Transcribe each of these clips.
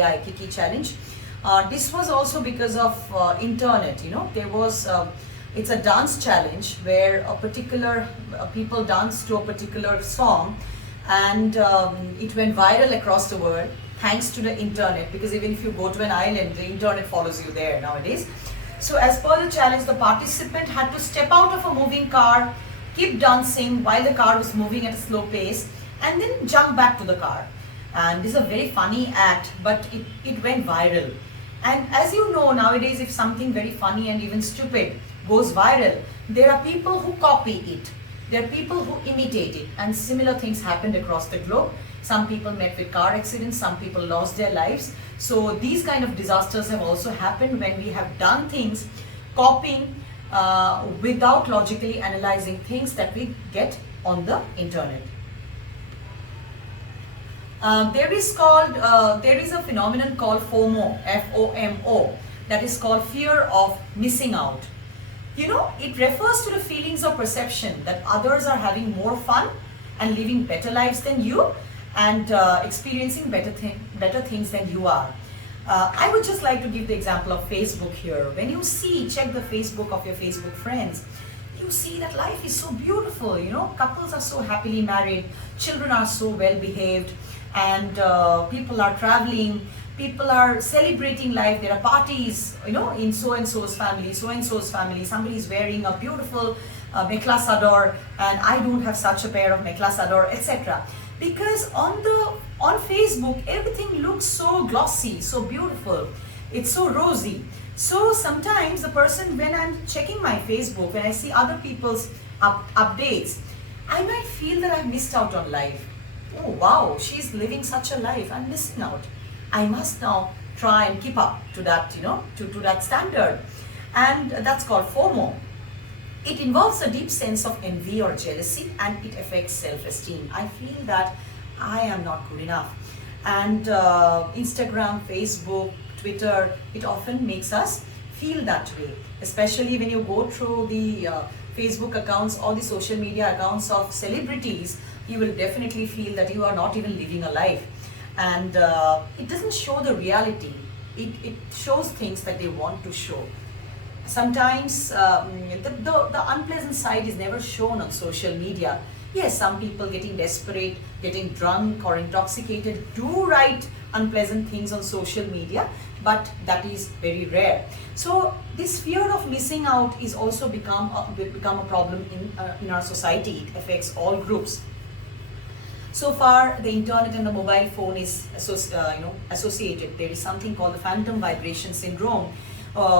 AI Kiki challenge. This was also because of internet. There was it's a dance challenge where a particular people dance to a particular song, and it went viral across the world thanks to the internet, because even if you go to an island, the internet follows you there nowadays. So as per the challenge, the participant had to step out of a moving car, keep dancing while the car was moving at a slow pace, and then jump back to the car. And this is a very funny act, but it went viral. And as you know, nowadays, if something very funny and even stupid goes viral, there are people who copy it. There are people who imitate it, and similar things happened across the globe. Some people met with car accidents, some people lost their lives. So these kind of disasters have also happened when we have done things, copying without logically analyzing things that we get on the internet. There is a phenomenon called FOMO, F-O-M-O, that is called fear of missing out. It refers to the feelings of perception that others are having more fun and living better lives than you, and experiencing better things than you are. I would just like to give the example of Facebook here. When you check the Facebook of your Facebook friends, you see that life is so beautiful. Couples are so happily married, children are so well behaved, and people are traveling, people are celebrating life. There are parties, in so-and-so's family, somebody is wearing a beautiful mekhla sador, and I don't have such a pair of mekhla sador, etc. Because on Facebook, everything looks so glossy, so beautiful, it's so rosy. So sometimes the person, when I'm checking my Facebook, when I see other people's updates, I might feel that I've missed out on life. Oh wow, she's living such a life, I'm missing out. I must now try and keep up to that, to that standard. And that's called FOMO. It involves a deep sense of envy or jealousy, and it affects self-esteem. I feel that I am not good enough. And Instagram, Facebook, Twitter, it often makes us feel that way. Especially when you go through the Facebook accounts or the social media accounts of celebrities, you will definitely feel that you are not even living a life. And it doesn't show the reality. It shows things that they want to show. Sometimes the unpleasant side is never shown on social media. Yes, some people getting desperate, getting drunk or intoxicated do write unpleasant things on social media, but that is very rare. So this fear of missing out is also become a problem in our society. It affects all groups. So far, the internet and the mobile phone is associated. There is something called the phantom vibration syndrome,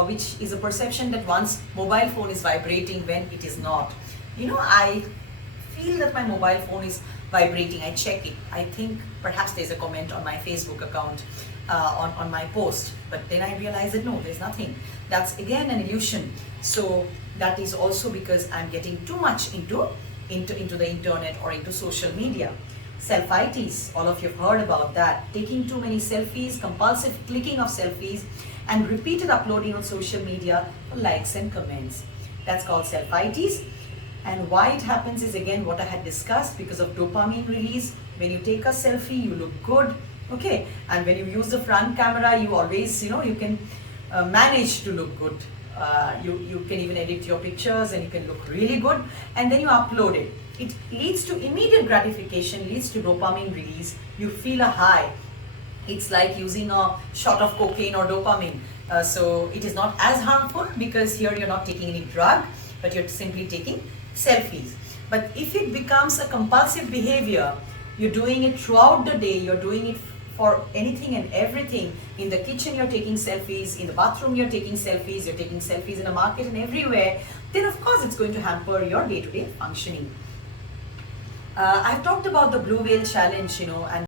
which is a perception that one's mobile phone is vibrating when it is not. I feel that my mobile phone is vibrating. I check it. I think perhaps there's a comment on my Facebook account on my post, but then I realize that no, there's nothing. That's again an illusion. So that is also because I'm getting too much into the internet or into social media. Self-itis, all of you have heard about that. Taking too many selfies, compulsive clicking of selfies, and repeated uploading on social media for likes and comments. That's called self-itis. And why it happens is again what I had discussed, because of dopamine release. When you take a selfie, you look good, okay? And when you use the front camera, you always, you can manage to look good. You can even edit your pictures and you can look really good, and then you upload it. It leads to immediate gratification, leads to dopamine release. You feel a high. It's like using a shot of cocaine or dopamine. So it is not as harmful because here you're not taking any drug, but you're simply taking selfies. But if it becomes a compulsive behavior, you're doing it throughout the day, you're doing it for anything and everything. In the kitchen, you're taking selfies. In the bathroom, you're taking selfies. You're taking selfies in a market and everywhere. Then, of course, it's going to hamper your day-to-day functioning. I've talked about the blue whale challenge, and